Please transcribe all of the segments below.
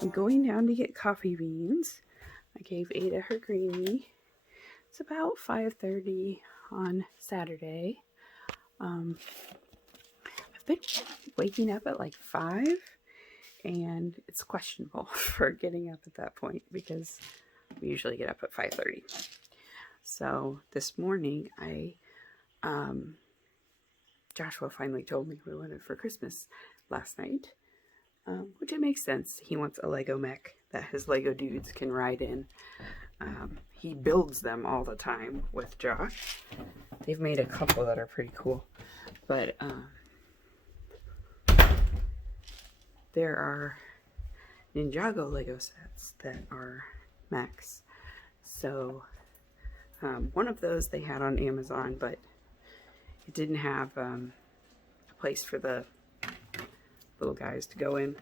I'm going down to get coffee beans. I gave Ada her greenie. It's about 5:30 on Saturday. I've been waking up at like 5, and it's questionable for getting up at that point because we usually get up at 5:30. So this morning, Joshua finally told me we wanted for Christmas last night, which it makes sense. He wants a Lego mech that his Lego dudes can ride in. He builds them all the time with Josh. They've made a couple that are pretty cool, but there are Ninjago Lego sets that are mechs. So one of those they had on Amazon, but it didn't have a place for the little guys to go in.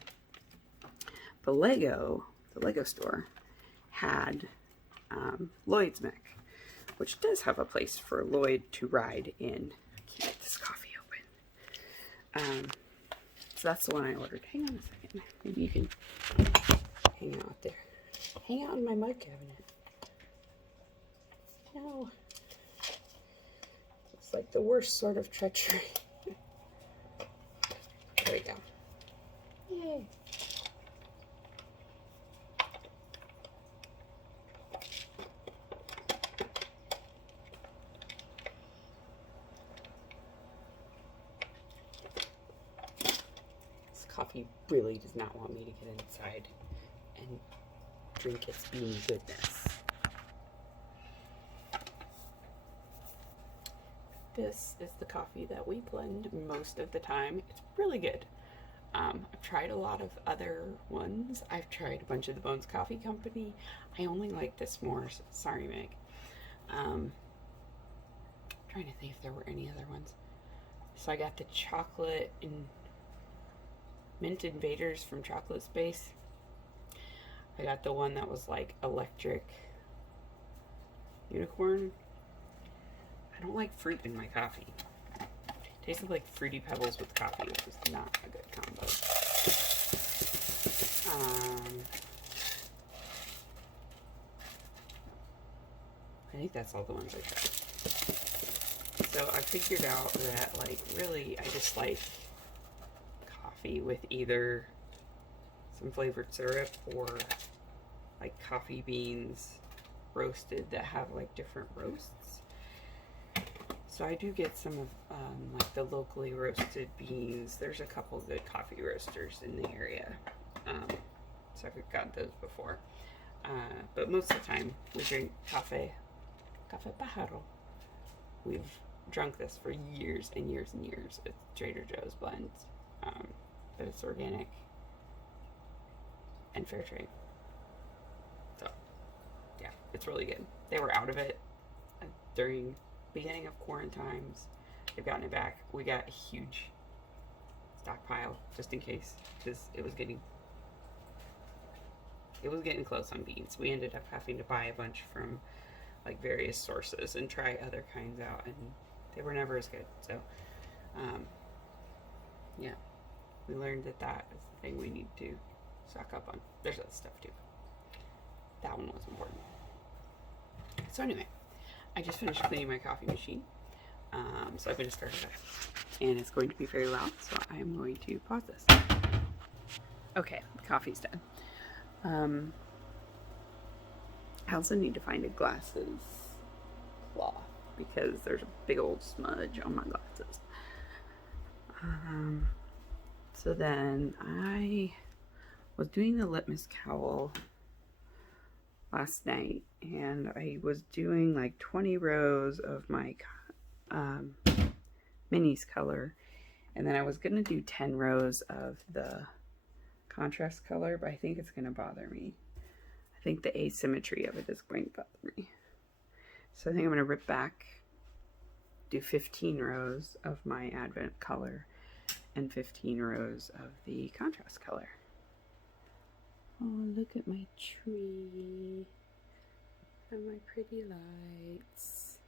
The Lego store had Lloyd's mech, which does have a place for Lloyd to ride in. I can't get this coffee open. So that's the one I ordered. Hang on a second. Maybe you can hang out there. Hang out in my mug cabinet. No. It's like the worst sort of treachery. There we go. Yay. This coffee really does not want me to get inside and drink its bean goodness. This is the coffee that we blend most of the time. It's really good. I've tried a lot of other ones. I've tried a bunch of the Bones Coffee Company. I only like this more. Sorry, Meg. Trying to think if there were any other ones. So I got the chocolate and mint invaders from Chocolate Space. I got the one that was like electric unicorn. I don't like fruit in my coffee. It tasted like Fruity Pebbles with coffee, which is not a good combo. I think that's all the ones I tried. So I figured out that, like, really, I just like coffee with either some flavored syrup or like coffee beans roasted that have like different roasts. So I do get some of like the locally roasted beans. There's a couple of good coffee roasters in the area. So I've gotten those before. But most of the time we drink Café Pájaro. We've drunk this for years and years and years. It's Trader Joe's blends. But it's organic and fair trade. So yeah, it's really good. They were out of it during beginning of quarantines. They've gotten it back. We got a huge stockpile just in case, because it was getting close on beans. We ended up having to buy a bunch from like various sources and try other kinds out, and they were never as good. So yeah, we learned that is the thing we need to stock up on. There's other stuff too. That one was important. So anyway, I just finished cleaning my coffee machine. So I'm going to start that. And it's going to be very loud, so I'm going to pause this. Okay, the coffee's done. I also need to find a glasses cloth because there's a big old smudge on my glasses. So then I was doing the litmus cowl last night, and I was doing like 20 rows of my minis color, and then I was gonna do 10 rows of the contrast color, but I think it's gonna bother me. I think the asymmetry of it is going to bother me. So I think I'm gonna rip back do 15 rows of my Advent color and 15 rows of the contrast color. Oh, look at my tree and my pretty lights.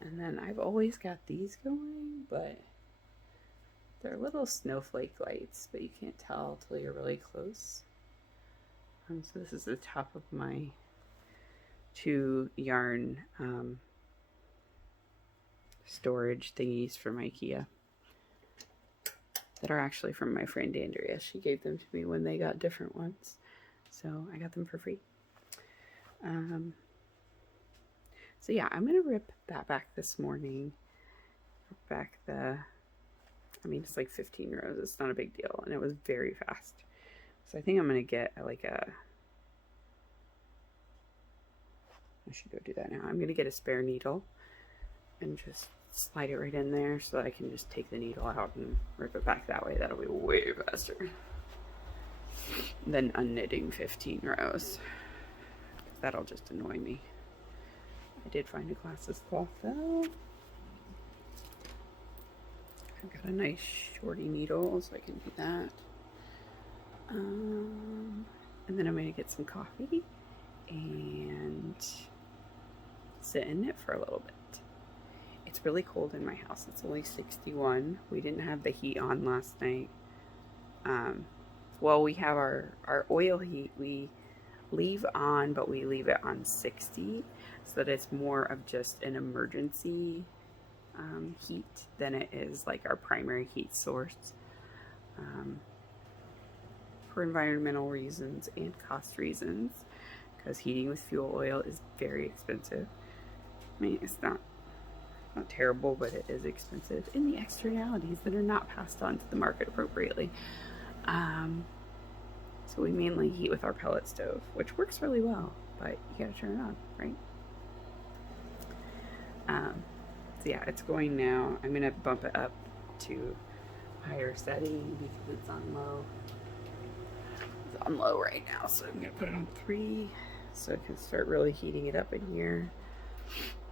And then I've always got these going, but they're little snowflake lights, but you can't tell till you're really close. So this is the top of my 2 yarn storage thingies from IKEA that are actually from my friend Andrea. She gave them to me when they got different ones, so I got them for free. So yeah, I'm gonna rip that back this morning. Back the, I mean, it's like 15 rows. It's not a big deal, and it was very fast. So I think I'm gonna get like a, I should go do that now. I'm gonna get a spare needle and just slide it right in there so that I can just take the needle out and rip it back that way. That'll be way faster than unknitting 15 rows. That'll just annoy me. I did find a glasses cloth though. I've got a nice shorty needle, so I can do that. And then I'm going to get some coffee and sit in it for a little bit. It's really cold in my house. It's only 61. We didn't have the heat on last night. Well, we have our oil heat. We leave on, but we leave it on 60 so that it's more of just an emergency heat than it is like our primary heat source, for environmental reasons and cost reasons, because heating with fuel oil is very expensive. I mean, it's not terrible, but it is expensive in the externalities that are not passed on to the market appropriately. So we mainly heat with our pellet stove, which works really well, but you gotta turn it on, right? So yeah, it's going now. I'm gonna bump it up to higher setting because it's on low. It's on low right now, so I'm gonna put it on 3 so I can start really heating it up in here.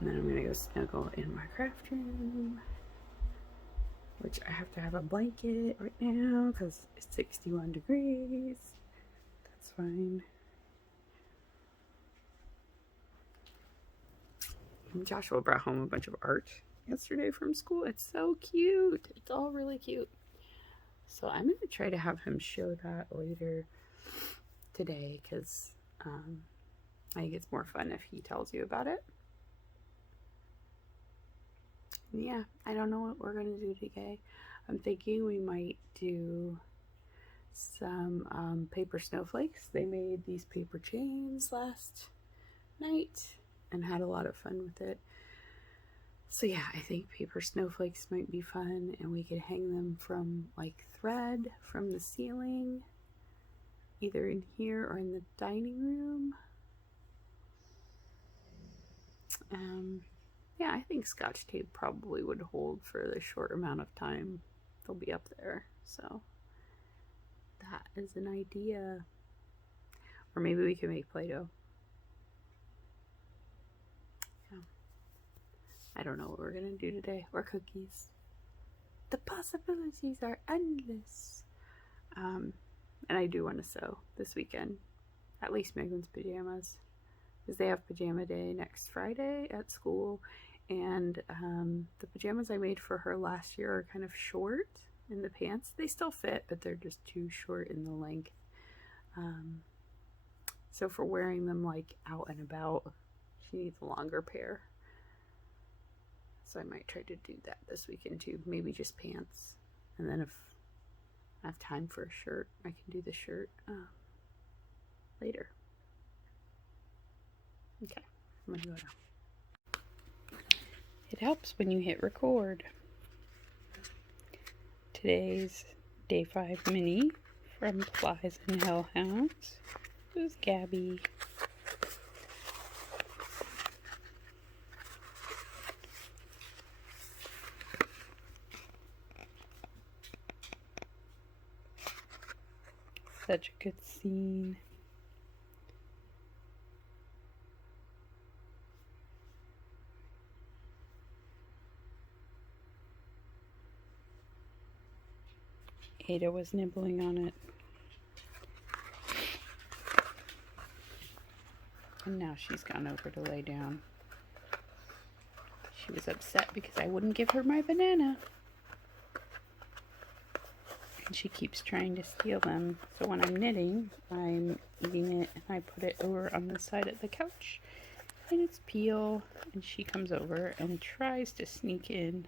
And then I'm gonna go snuggle in my craft room, which I have to have a blanket right now because it's 61 degrees. That's fine. And Joshua brought home a bunch of art yesterday from school. It's so cute. It's all really cute. So I'm going to try to have him show that later today because I think it's more fun if he tells you about it. Yeah, I don't know what we're going to do today. I'm thinking we might do some paper snowflakes. They made these paper chains last night and had a lot of fun with it. So yeah, I think paper snowflakes might be fun, and we could hang them from like thread from the ceiling, either in here or in the dining room. Yeah, I think Scotch tape probably would hold for the short amount of time they'll be up there. So that is an idea. Or maybe we can make Play-Doh. Yeah. I don't know what we're gonna do today. Or cookies. The possibilities are endless. And I do want to sew this weekend. At least Megan's pajamas. Because they have pajama day next Friday at school. And the pajamas I made for her last year are kind of short in the pants. They still fit, but they're just too short in the length. So for wearing them like out and about, she needs a longer pair. So I might try to do that this weekend too. Maybe just pants. And then if I have time for a shirt, I can do the shirt later. Okay, I'm gonna go now. It helps when you hit record. Today's day 5 mini from Flies and Hellhounds. This is Gabby. Such a good scene. Ada was nibbling on it. And now she's gone over to lay down. She was upset because I wouldn't give her my banana. And she keeps trying to steal them. So when I'm knitting, I'm eating it and I put it over on the side of the couch. And it's peel. And she comes over and tries to sneak in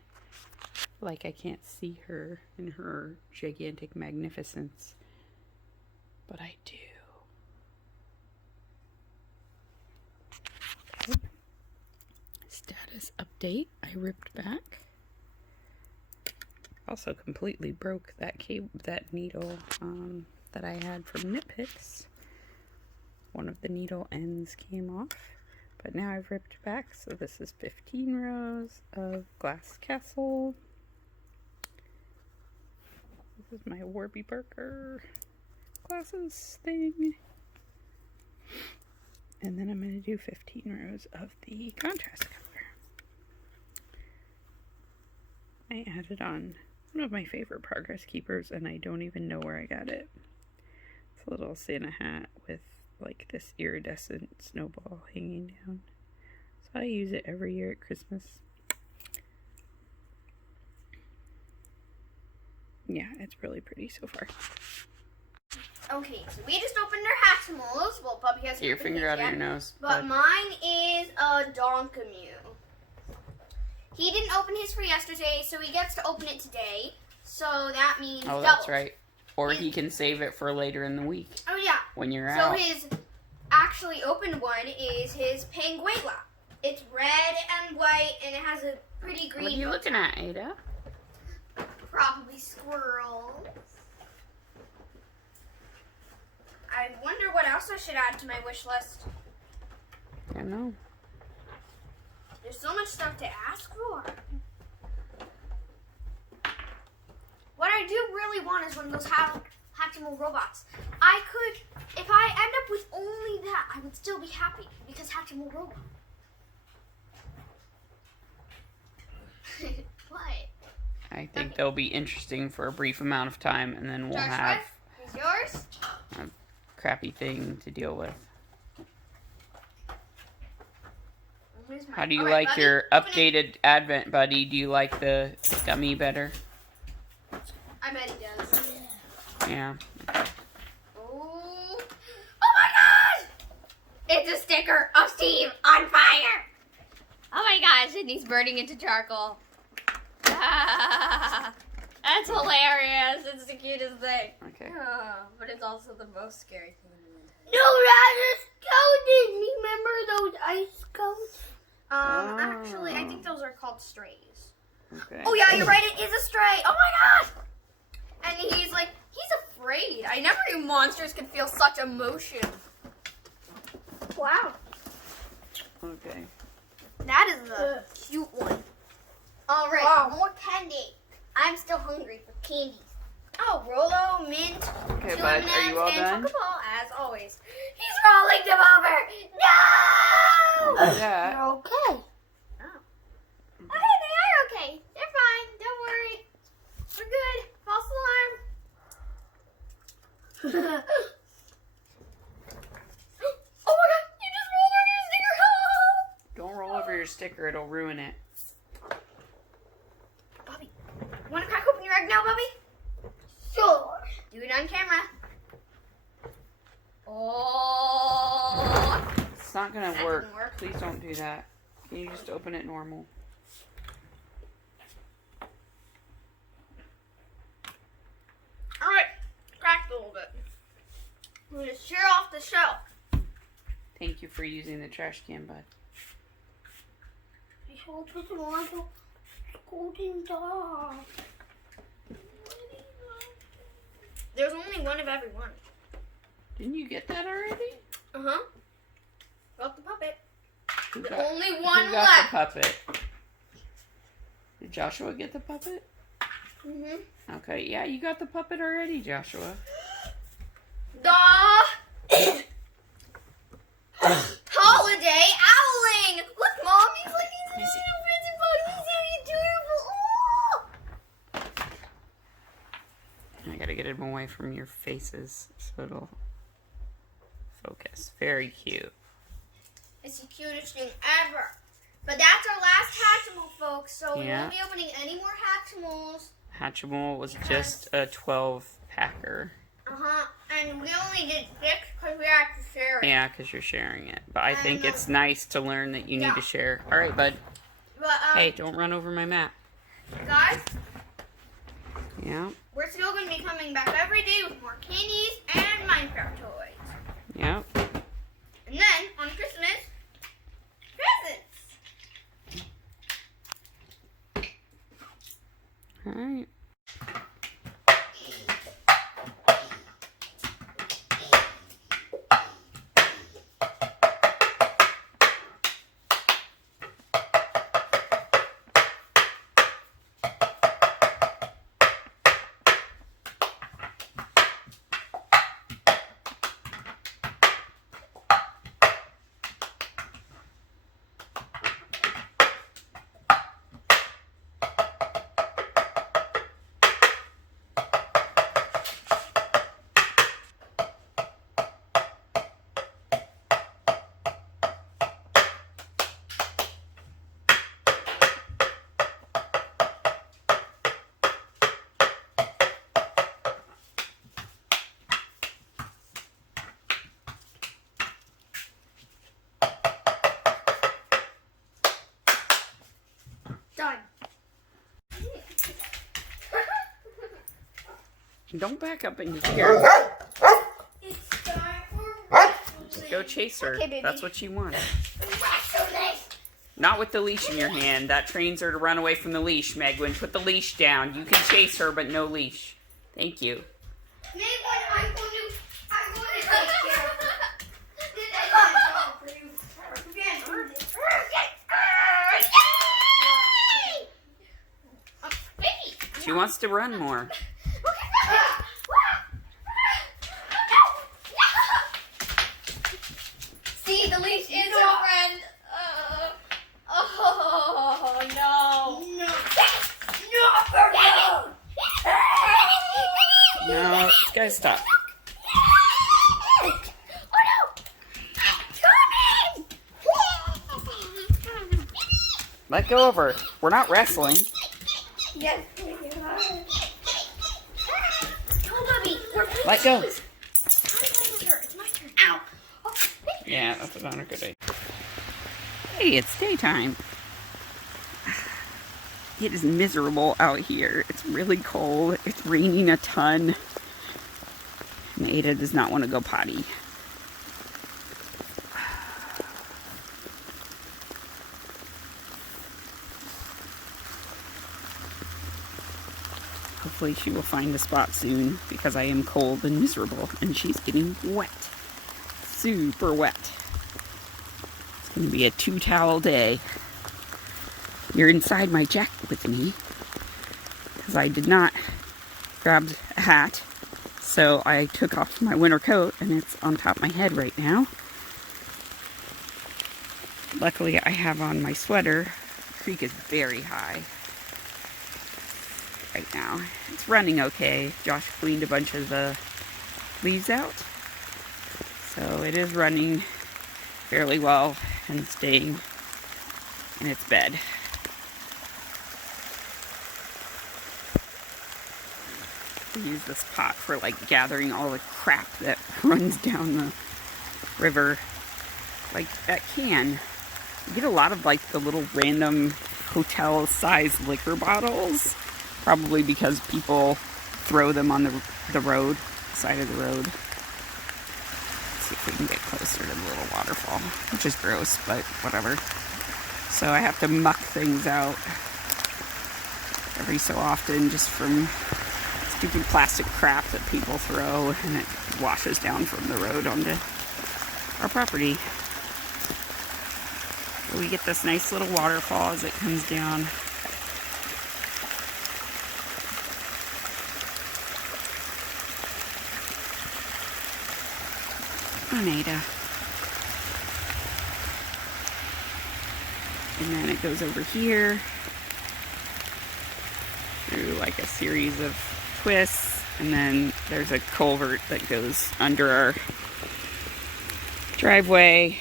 like I can't see her in her gigantic magnificence. But I do. Okay. Status update. I ripped back. Also completely broke that needle that I had from Knit Picks. One of the needle ends came off, but now I've ripped back, so this is 15 rows of Glass Castle. This is my Warby Parker glasses thing. And then I'm going to do 15 rows of the contrast color. I added on one of my favorite progress keepers, and I don't even know where I got it. It's a little Santa hat with like this iridescent snowball hanging down. So I use it every year at Christmas. Yeah, it's really pretty so far. Okay, so we just opened our Hatchimals. Well, Puppy hasn't. Get your finger out of your nose. But mine is a Donkamew. He didn't open his for yesterday, so he gets to open it today. So that means oh, that's right. Or he can save it for later in the week. Oh, yeah. When you're out. out. So his actually opened one is his Penguela. It's red and white, and it has a pretty green. What are you looking at, Ada? Probably squirrels. I wonder what else I should add to my wish list. I don't know. There's so much stuff to ask for. What I do really want is one of those Hatchimal robots. I could, if I end up with only that, I would still be happy because Hatchimal robot. What? I think they'll be interesting for a brief amount of time, and then we'll have is yours? a crappy thing to deal with. How do you like buddy, your updated Advent Buddy? Do you like the dummy better? I bet he does. Yeah. Oh my gosh! It's a sticker of Steve on fire! Oh my gosh, and he's burning into charcoal. That's hilarious. It's the cutest thing. Okay. But it's also the most scary thing in the entire. No, that's a skeleton! Remember those ice cones? Actually, I think those are called strays. Okay. Oh yeah, you're right, it is a stray. Oh my gosh! And he's like, he's afraid. I never knew monsters could feel such emotion. Wow. Okay. That is a cute one. All right, more candy. I'm still hungry for candies. Oh, Rolo, mint, Okay, two bud, M&Ms, are you all and done? Choco Ball, as always. He's rolling them over. No! What was that? They're okay. Oh. Okay, they are okay. They're fine. Don't worry. We're good. False alarm. Oh my god, you just rolled over your sticker. Don't roll over your sticker, it'll ruin it. Bobby, you want to crack open your egg now, Bobby? Sure. Do it on camera. Oh. It's not gonna That work. didn't work. Please don't do that. Can you just open it normal? Alright, cracked a little bit. I'm going to shear off the shell. Thank you for using the trash can, bud. I hope it's not a golden dog. There's only one of every one. Didn't you get that already? Uh-huh. Got the puppet. Who There's got- only one Who got left. the puppet? Did Joshua get the puppet? Mm-hmm. Okay, yeah, you got the puppet already, Joshua. The holiday owling. Look, Mom, he's like these little fancy bugs. He's so adorable. Oh! I gotta get them away from your faces so it'll focus. Very cute. It's the cutest thing ever. But that's our last Hatchimal, folks. So we Yeah. won't be opening any more Hatchimals. Hatchimal was just a 12-packer. And we only did 6 because we had to share it. Yeah, because you're sharing it. But I think it's nice to learn that you need to share. All right, bud. But, Hey, don't run over my map. guys, Yeah. we're still going to be coming back every day with more candies and Minecraft toys. Yeah. And then, on Christmas, presents. All right. Done. Don't back up in here. It's time for Go chase her. Okay, baby. That's what you want. wrestling. Not with the leash in your hand. That trains her to run away from the leash, Megwin. Put the leash down. You can chase her, but no leash. Thank you. I'm going to take care of it. She wants to run more. See, the leash is her friend. Oh no! No, guys, stop. Let go of her. We're not wrestling. Yes. Come on, Bobby. Let go. It's my turn. Ow. Oh, Yeah, that's not a good idea. Hey, it's daytime. It is miserable out here. It's really cold. It's raining a ton. And Ada does not want to go potty. Hopefully she will find a spot soon because I am cold and miserable and she's getting wet. Super wet. It's going to be a 2-towel day. You're inside my jacket with me because I did not grab a hat. So I took off my winter coat and it's on top of my head right now. Luckily I have on my sweater. The creek is very high right now. It's running okay. Josh cleaned a bunch of the leaves out. So it is running fairly well and staying in its bed. I use this pot for like gathering all the crap that runs down the river. Like that can. You get a lot of like the little random hotel sized liquor bottles. Probably because people throw them on the road, side of the road. Let's see if we can get closer to the little waterfall, which is gross, but whatever. So I have to muck things out every so often just from stupid plastic crap that people throw, and it washes down from the road onto our property. So we get this nice little waterfall as it comes down. Ada. And then it goes over here through like a series of twists And then there's a culvert that goes under our driveway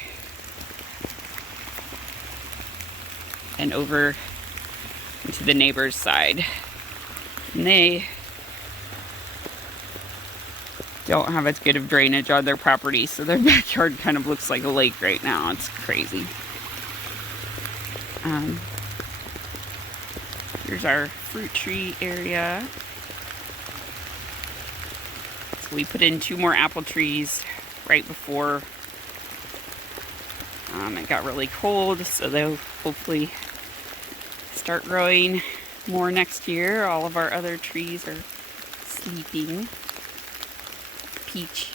and over into the neighbor's side. And they don't have as good of drainage on their property, so their backyard kind of looks like a lake right now. It's crazy. Here's our fruit tree area. So we put in 2 more apple trees right before it got really cold, so they'll hopefully start growing more next year. All of our other trees are sleeping. Peach,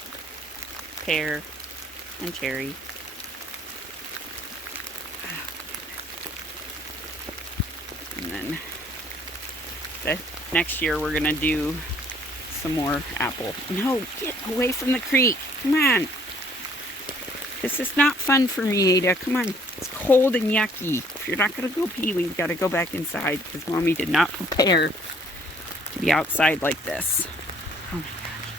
pear, and cherry. And then next year we're gonna do some more apple. No, get away from the creek. Come on. This is not fun for me, Ada. Come on. It's cold and yucky. If you're not gonna go pee, we've got to go back inside because Mommy did not prepare to be outside like this. Oh my gosh.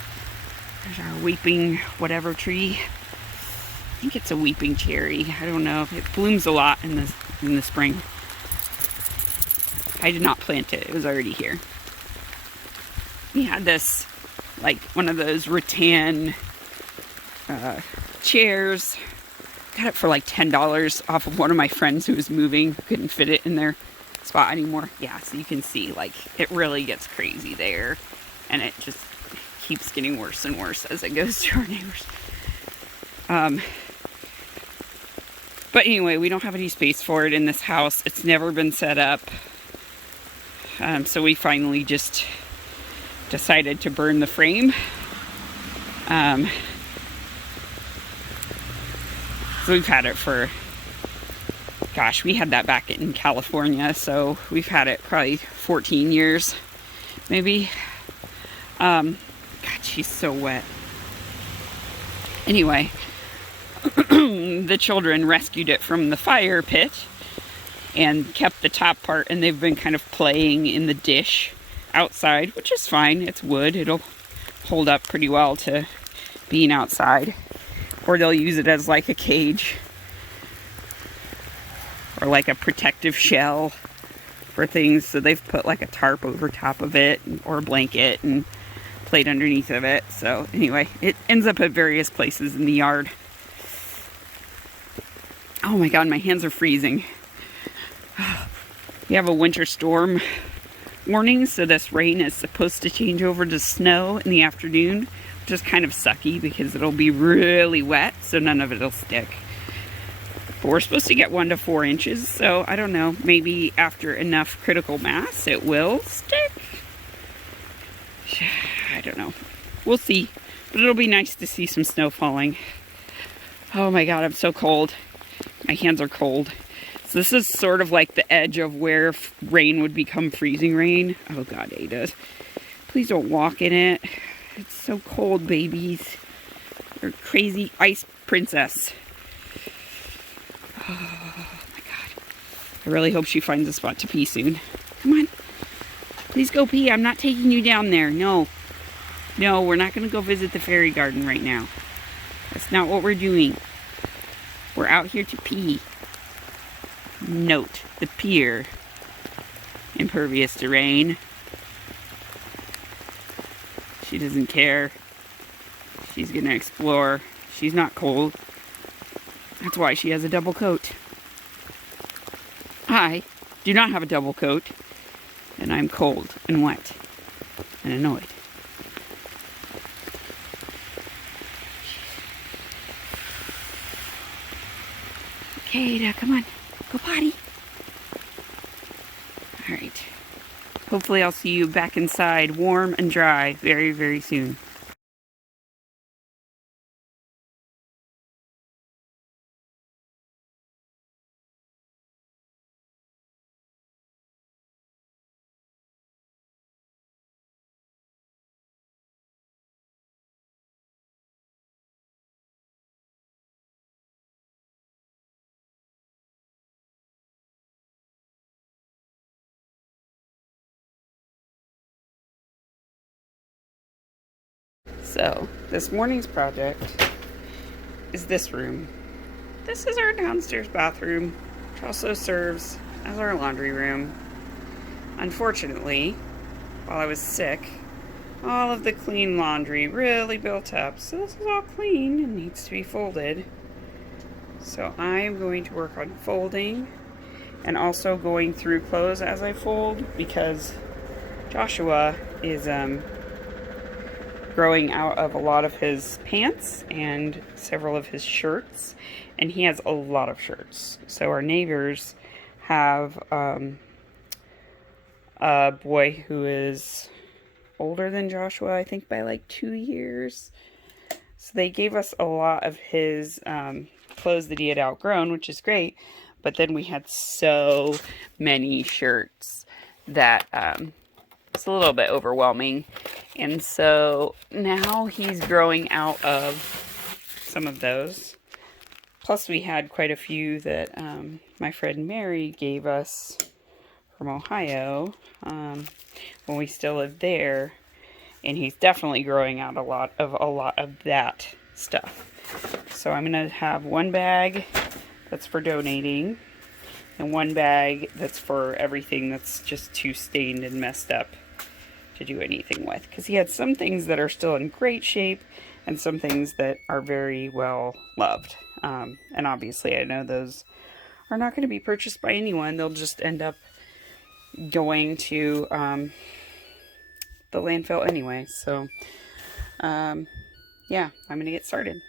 There's our weeping whatever tree. I think it's a weeping cherry. I don't know. It blooms a lot in the spring. I did not plant it. It was already here. We had this, like, one of those rattan chairs. Got it for like $10 off of one of my friends who was moving. Couldn't fit it in their spot anymore. Yeah, so you can see, like, it really gets crazy there. And it just keeps getting worse and worse as it goes to our neighbors. But anyway, we don't have any space for it in this house. It's never been set up. So we finally just decided to burn the frame. So we've had it for, gosh, we had that back in California, so we've had it probably 14 years, maybe. God, she's so wet. Anyway, the children rescued it from the fire pit and kept the top part, and they've been kind of playing in the dish outside, which is fine. It's wood. It'll hold up pretty well to being outside. Or they'll use it as like a cage or like a protective shell for things. So they've put like a tarp over top of it or a blanket and played underneath of it. So anyway, it ends up at various places in the yard. Oh my God, my hands are freezing. We have a winter storm warning, so this rain is supposed to change over to snow in the afternoon, which is kind of sucky because it'll be really wet, so none of it'll stick. But we're supposed to get 1 to 4 inches, so I don't know, maybe after enough critical mass it will stick. I don't know. We'll see, but it'll be nice to see some snow falling. Oh my God, I'm so cold. My hands are cold. So this is sort of like the edge of where rain would become freezing rain. Oh God, Ada. Please don't walk in it. It's so cold, babies. You're a crazy ice princess. Oh my God. I really hope she finds a spot to pee soon. Come on. Please go pee. I'm not taking you down there. No. No, we're not going to go visit the fairy garden right now. That's not what we're doing. We're out here to pee. Note, the pier, impervious to rain. She doesn't care. She's gonna explore. She's not cold. That's why she has a double coat. I do not have a double coat, and I'm cold and wet and annoyed. Okay, Ada, come on. Go potty. Alright. Hopefully I'll see you back inside, warm and dry, very, very soon. So, this morning's project is this room. This is our downstairs bathroom, which also serves as our laundry room. Unfortunately, while I was sick, all of the clean laundry really built up. So this is all clean and needs to be folded. So I am going to work on folding and also going through clothes as I fold, because Joshua is growing out of a lot of his pants and several of his shirts, and he has a lot of shirts. So our neighbors have a boy who is older than Joshua, I think by like 2 years. So they gave us a lot of his clothes that he had outgrown, which is great. But then we had so many shirts that it's a little bit overwhelming. And so now he's growing out of some of those. Plus we had quite a few that my friend Mary gave us from Ohio when we still lived there. And he's definitely growing out a lot of that stuff. So I'm going to have one bag that's for donating and one bag that's for everything that's just too stained and messed up to do anything with. Because he had some things that are still in great shape and some things that are very well loved. And obviously I know those are not going to be purchased by anyone. They'll just end up going to the landfill anyway. So yeah, I'm going to get started.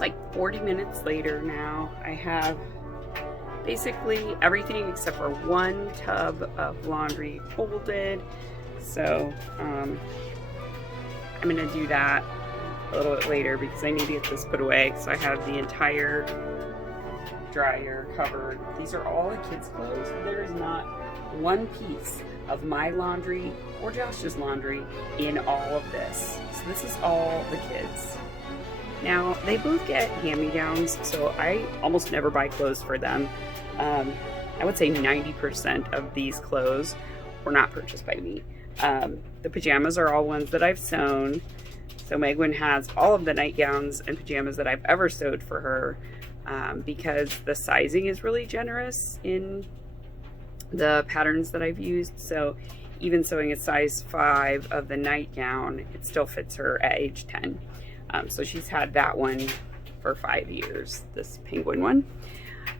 it's like 40 minutes later now. I have basically everything except for one tub of laundry folded. So I'm gonna do that a little bit later because I need to get this put away. So I have the entire dryer covered. These are all the kids' clothes. There is not one piece of my laundry or Josh's laundry in all of this. So this is all the kids. Now, they both get hand-me-downs, so I almost never buy clothes for them. I would say 90% of these clothes were not purchased by me. The pajamas are all ones that I've sewn. So Megwin has all of the nightgowns and pajamas that I've ever sewed for her, because the sizing is really generous in the patterns that I've used. So even sewing a size 5 of the nightgown, it still fits her at age 10. So she's had that one for 5 years, this penguin one.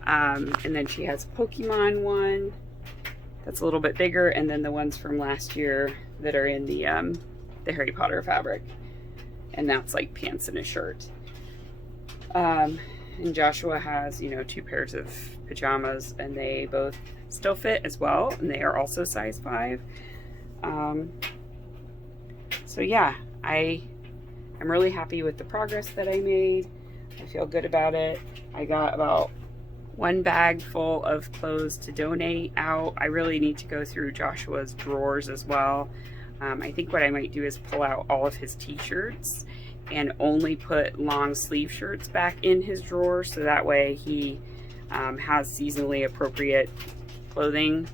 And then she has a Pokemon one that's a little bit bigger, and then the ones from last year that are in the Harry Potter fabric. And that's like pants and a shirt. And Joshua has, you know, 2 pairs of pajamas, and they both still fit as well, and they are also size 5. So yeah, I'm really happy with the progress that I made. I feel good about it. I got about 1 bag full of clothes to donate out. I really need to go through Joshua's drawers as well. I think what I might do is pull out all of his t-shirts and only put long sleeve shirts back in his drawer, so that way he has seasonally appropriate clothing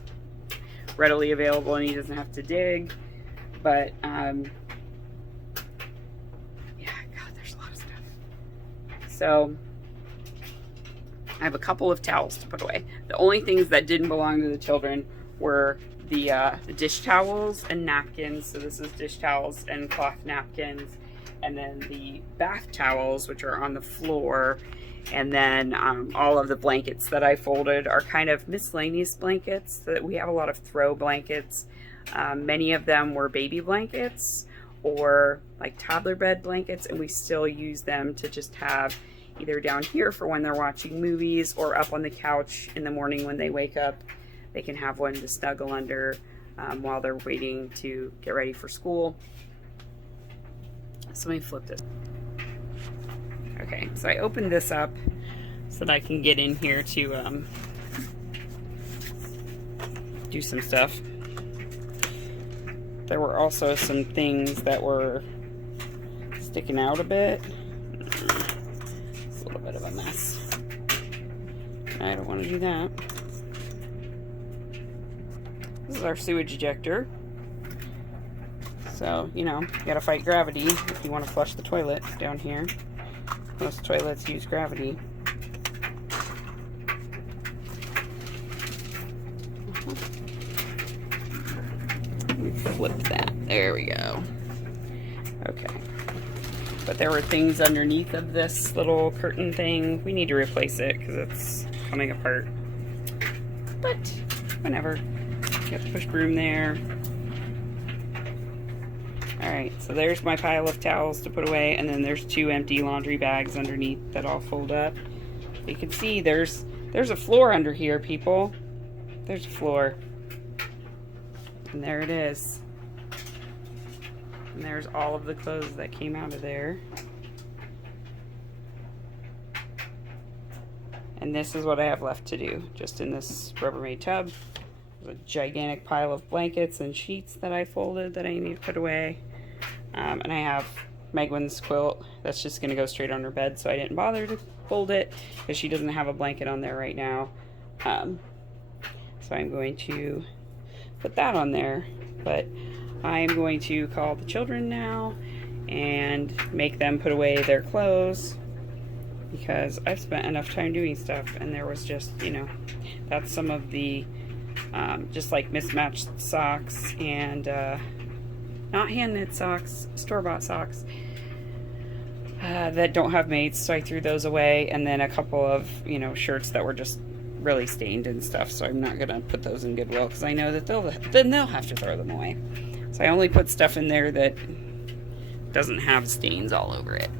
readily available and he doesn't have to dig. But yeah, God, there's a lot of stuff. So I have a couple of towels to put away. The only things that didn't belong to the children were the dish towels and napkins. So this is dish towels and cloth napkins, and then the bath towels, which are on the floor, and then all of the blankets that I folded are kind of miscellaneous blankets. So that we have a lot of throw blankets. Many of them were baby blankets or like toddler bed blankets, and we still use them to just have either down here for when they're watching movies or up on the couch in the morning when they wake up. They can have one to snuggle under while they're waiting to get ready for school. So let me flip this. Okay, so I opened this up so that I can get in here to do some stuff. There were also some things that were sticking out a bit. It's a little bit of a mess. I don't want to do that. This is our sewage ejector. So, you know, you gotta fight gravity if you want to flush the toilet down here. Most toilets use gravity. Let me flip that. There we go. Okay. But there were things underneath of this little curtain thing. We need to replace it because it's coming apart. But, whenever. You have to push broom there. Alright, so there's my pile of towels to put away, and then there's 2 empty laundry bags underneath that I'll fold up. You can see there's a floor under here, people. There's a floor. And there it is. And there's all of the clothes that came out of there. And this is what I have left to do, just in this Rubbermaid tub. There's a gigantic pile of blankets and sheets that I folded that I need to put away. And I have Megwin's quilt that's just going to go straight on her bed, so I didn't bother to fold it because she doesn't have a blanket on there right now. So I'm going to put that on there. But I'm going to call the children now and make them put away their clothes because I've spent enough time doing stuff, and there was just, you know, that's some of the just like mismatched socks and not hand knit socks, store-bought socks that don't have mates, so I threw those away, and then a couple of, you know, shirts that were just really stained and stuff, so I'm not gonna put those in Goodwill because I know that they'll have to throw them away. So I only put stuff in there that doesn't have stains all over it.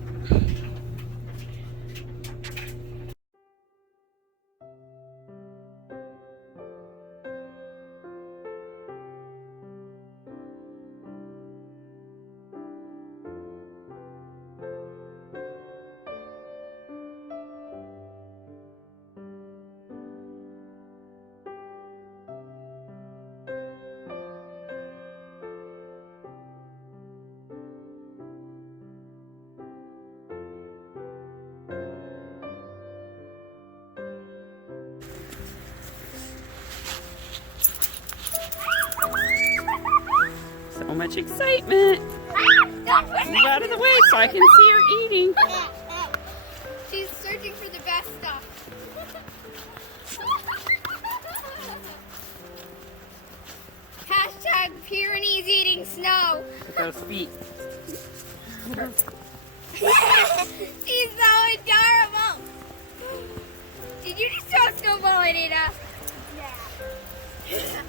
much excitement. Move out of the way so I can see her eating. She's searching for the best stuff. Hashtag Pyrenees eating snow. With those feet. She's so adorable. Did you just throw a snowball at Ada? Yeah.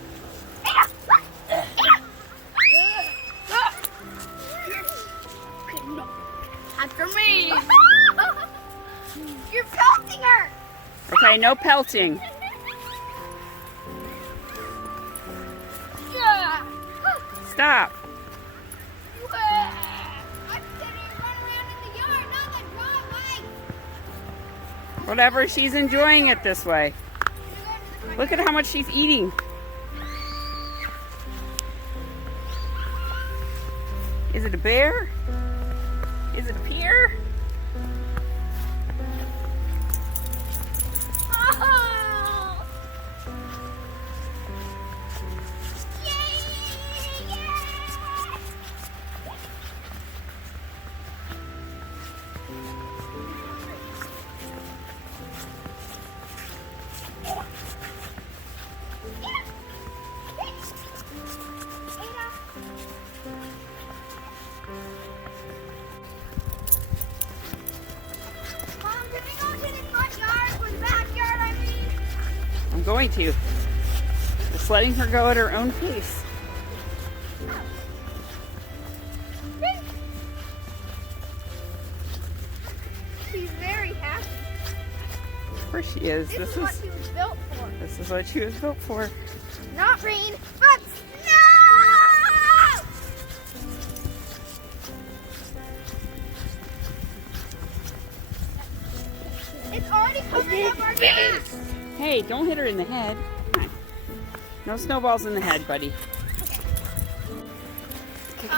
After me. You're pelting her. Okay, no pelting. Yeah. Stop. I'm sitting run around in the yard, not the wrong way. Whatever, she's enjoying it this way. Look at how much she's eating. Is it a bear? Is it a pear? Oh! Yay! Yay! Mom, can we go to the front yard or the backyard, I mean? I'm going to. Just letting her go at her own pace. She's very happy. Of course she is. This is what she was built for. This is what she was built for. Not rain, but snow! It's already coming up our back. Hey, don't hit her in the head. Come on. No snowballs in the head, buddy. Okay.